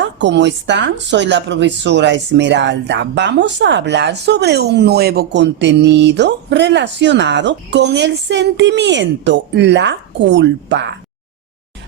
Hola, ¿cómo están? Soy la profesora Esmeralda. Vamos a hablar sobre un nuevo contenido relacionado con el sentimiento, la culpa.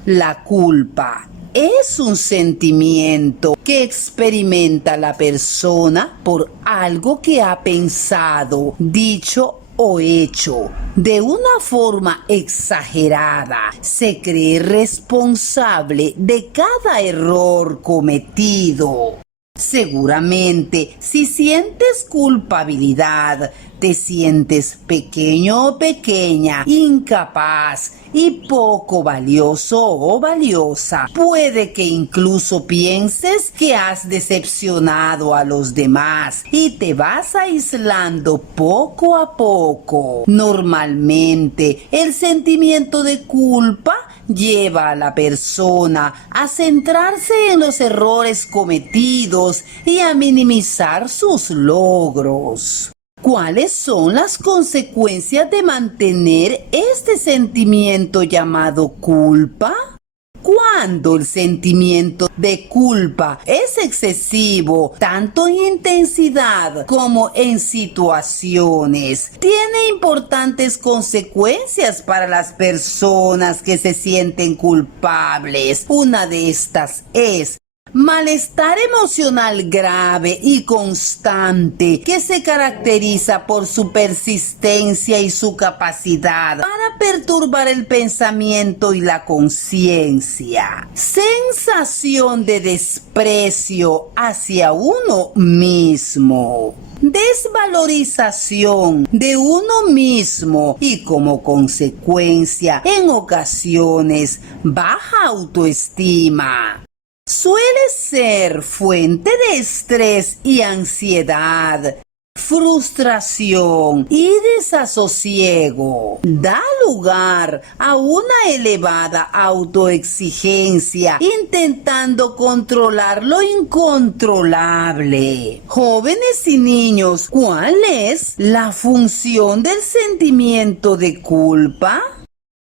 La culpa es un sentimiento que experimenta la persona por algo que ha pensado, dicho o hecho de una forma exagerada. Se cree responsable de cada error cometido. Seguramente, si sientes culpabilidad, te sientes pequeño o pequeña, incapaz y poco valioso o valiosa. Puede que incluso pienses que has decepcionado a los demás y te vas aislando poco a poco. Normalmente, el sentimiento de culpa lleva a la persona a centrarse en los errores cometidos y a minimizar sus logros. ¿Cuáles son las consecuencias de mantener este sentimiento llamado culpa? Cuando el sentimiento de culpa es excesivo, tanto en intensidad como en situaciones, tiene importantes consecuencias para las personas que se sienten culpables. Una de estas es malestar emocional grave y constante que se caracteriza por su persistencia y su capacidad para perturbar el pensamiento y la conciencia. Sensación de desprecio hacia uno mismo. Desvalorización de uno mismo y como consecuencia, en ocasiones, baja autoestima. Suele ser fuente de estrés y ansiedad, frustración y desasosiego. Da lugar a una elevada autoexigencia, intentando controlar lo incontrolable. Jóvenes y niños, ¿cuál es la función del sentimiento de culpa?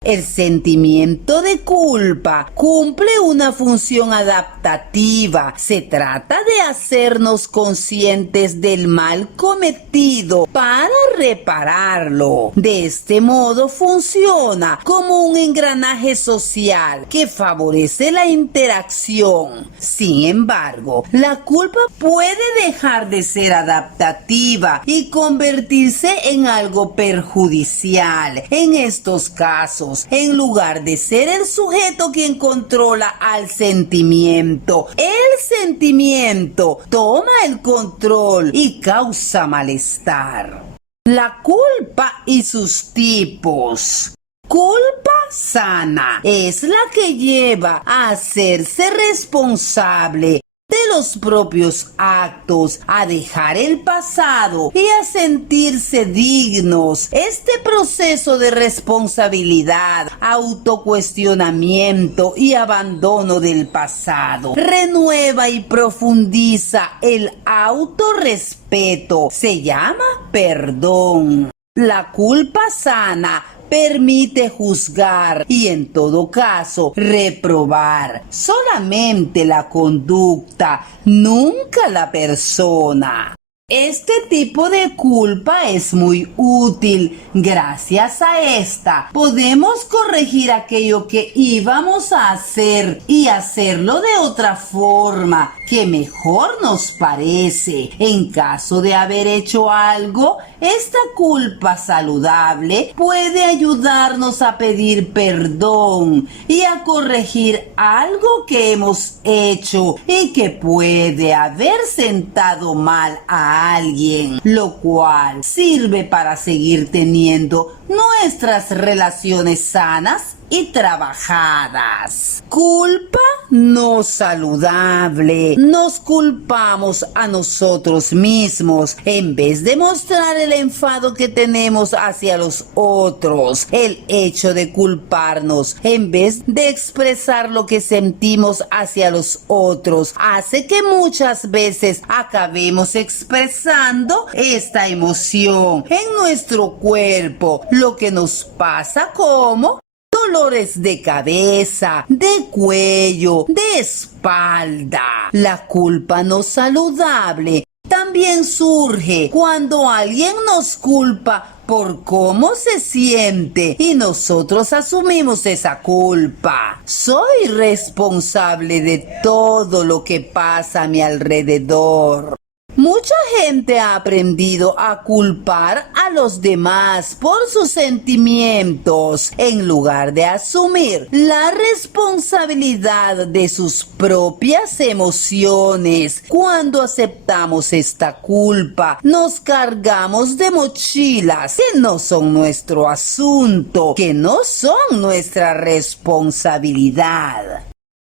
El sentimiento de culpa cumple una función adaptativa. Se trata de hacernos conscientes del mal cometido para repararlo. De este modo funciona como un engranaje social que favorece la interacción. Sin embargo, la culpa puede dejar de ser adaptativa y convertirse en algo perjudicial. En estos casos, en lugar de ser el sujeto quien controla al sentimiento, el sentimiento toma el control y causa malestar. La culpa y sus tipos. Culpa sana es la que lleva a hacerse responsable de los propios actos, a dejar el pasado y a sentirse dignos. Este proceso de responsabilidad, autocuestionamiento y abandono del pasado renueva y profundiza el autorrespeto. Se llama perdón. La culpa sana permite juzgar y en todo caso reprobar solamente la conducta, nunca la persona. Este tipo de culpa es muy útil. Gracias a esta podemos corregir aquello que íbamos a hacer y hacerlo de otra forma que mejor nos parece. En caso de haber hecho algo, esta culpa saludable puede ayudarnos a pedir perdón y a corregir algo que hemos hecho y que puede haber sentado mal a alguien, lo cual sirve para seguir teniendo nuestras relaciones sanas y trabajadas. Culpa no saludable. Nos culpamos a nosotros mismos en vez de mostrar el enfado que tenemos hacia los otros. El hecho de culparnos en vez de expresar lo que sentimos hacia los otros hace que muchas veces acabemos expresando esta emoción en nuestro cuerpo, lo que nos pasa como dolores de cabeza, de cuello, de espalda. La culpa no saludable también surge cuando alguien nos culpa por cómo se siente y nosotros asumimos esa culpa. Soy responsable de todo lo que pasa a mi alrededor. Mucha gente ha aprendido a culpar a los demás por sus sentimientos en lugar de asumir la responsabilidad de sus propias emociones. Cuando aceptamos esta culpa, nos cargamos de mochilas que no son nuestro asunto, que no son nuestra responsabilidad.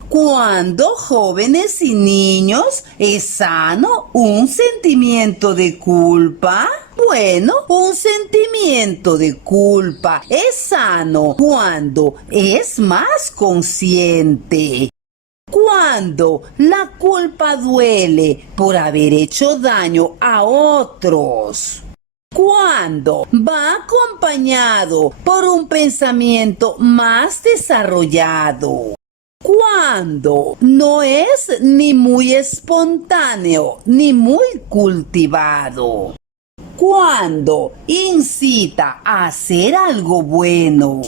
Cuando jóvenes y niños es sano un sentimiento de culpa. Bueno, un sentimiento de culpa es sano cuando es más consciente. Cuando la culpa duele por haber hecho daño a otros. Cuando va acompañado por un pensamiento más desarrollado. Cuando no es ni muy espontáneo ni muy cultivado. Cuando incita a hacer algo bueno.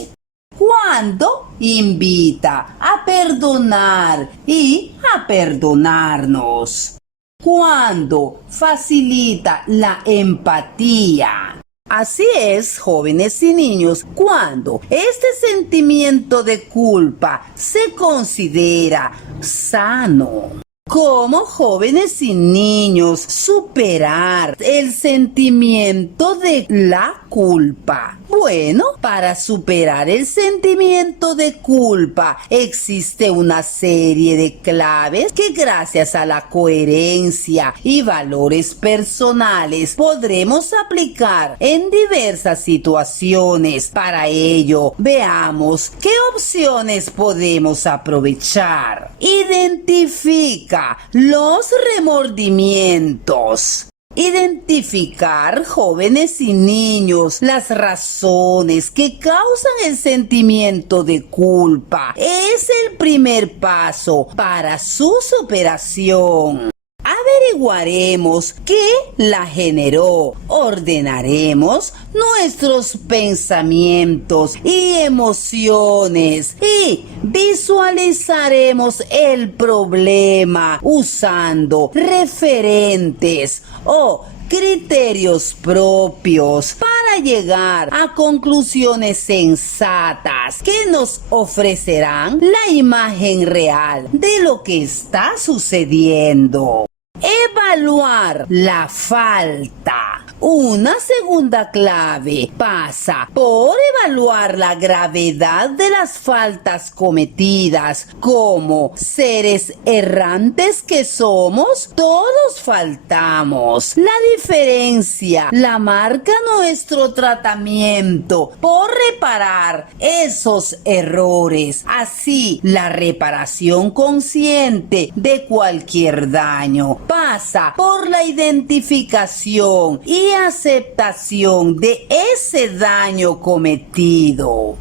Cuando invita a perdonar y a perdonarnos. Cuando facilita la empatía. Así es, jóvenes y niños, cuando este sentimiento de culpa se considera sano. Como jóvenes y niños, superar el sentimiento de la culpa. Bueno, para superar el sentimiento de culpa existe una serie de claves que gracias a la coherencia y valores personales podremos aplicar en diversas situaciones. Para ello, veamos qué opciones podemos aprovechar. Identifica los remordimientos. Identificar, jóvenes y niños, las razones que causan el sentimiento de culpa es el primer paso para su superación. Averiguaremos qué la generó, ordenaremos nuestros pensamientos y emociones y visualizaremos el problema usando referentes o criterios propios para llegar a conclusiones sensatas que nos ofrecerán la imagen real de lo que está sucediendo. Evaluar la falta. Una segunda clave pasa por evaluar la gravedad de las faltas cometidas. Como seres errantes que somos, todos faltamos. La diferencia la marca nuestro tratamiento por reparar esos errores. Así, la reparación consciente de cualquier daño pasa por la identificación y aceptación de ese daño cometido.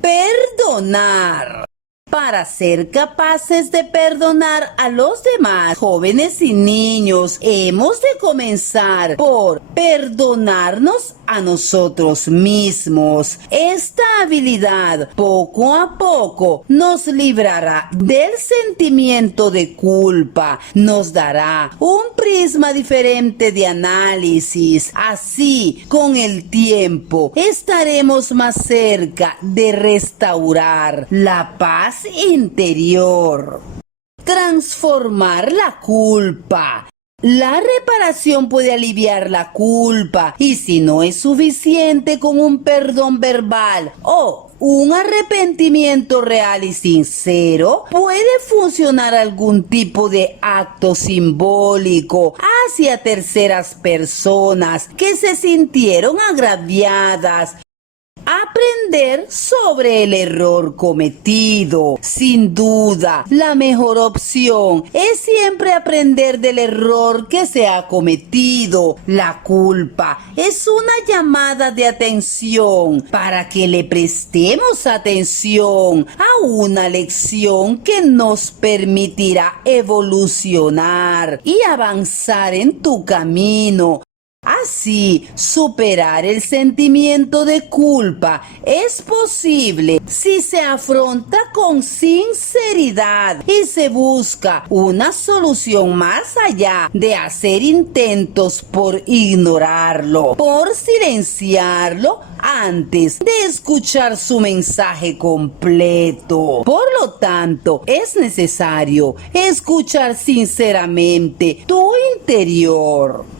Perdonar. Para ser capaces de perdonar a los demás, jóvenes y niños, hemos de comenzar por perdonarnos a nosotros mismos. Esta habilidad poco a poco nos librará del sentimiento de culpa, nos dará un prisma diferente de análisis. Así, con el tiempo, estaremos más cerca de restaurar la paz interior. Transformar la culpa. La reparación puede aliviar la culpa y si no es suficiente con un perdón verbal o un arrepentimiento real y sincero, puede funcionar algún tipo de acto simbólico hacia terceras personas que se sintieron agraviadas. aprender sobre el error cometido. Sin duda, la mejor opción es siempre aprender del error que se ha cometido. La culpa es una llamada de atención para que le prestemos atención a una lección que nos permitirá evolucionar y avanzar en tu camino. Así, superar el sentimiento de culpa es posible si se afronta con sinceridad y se busca una solución más allá de hacer intentos por ignorarlo, por silenciarlo antes de escuchar su mensaje completo. Por lo tanto, es necesario escuchar sinceramente tu interior.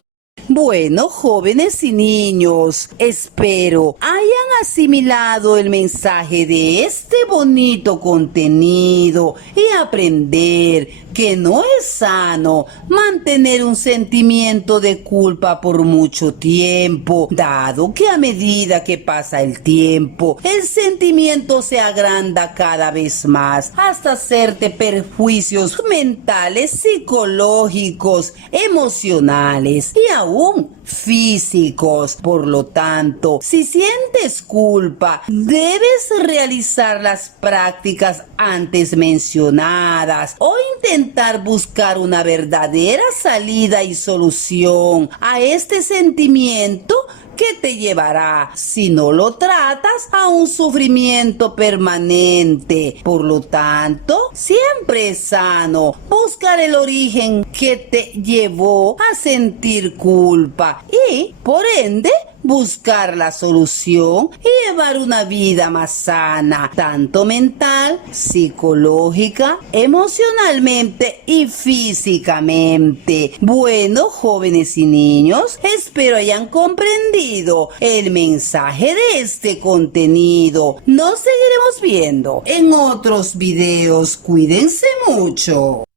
Bueno, jóvenes y niños, espero hayan asimilado el mensaje de este bonito contenido y aprender que no es sano mantener un sentimiento de culpa por mucho tiempo, dado que a medida que pasa el tiempo, el sentimiento se agranda cada vez más hasta hacerte perjuicios mentales, psicológicos, emocionales y aún físicos. Por lo tanto, si sientes culpa, debes realizar las prácticas antes mencionadas o intentar buscar una verdadera salida y solución a este sentimiento que te llevará, si no lo tratas, a un sufrimiento permanente. Por lo tanto, siempre es sano buscar el origen que te llevó a sentir culpa y, por ende, buscar la solución y llevar una vida más sana, tanto mental, psicológica, emocionalmente y físicamente. Bueno, jóvenes y niños, espero hayan comprendido el mensaje de este contenido. Nos seguiremos viendo en otros videos. Cuídense mucho.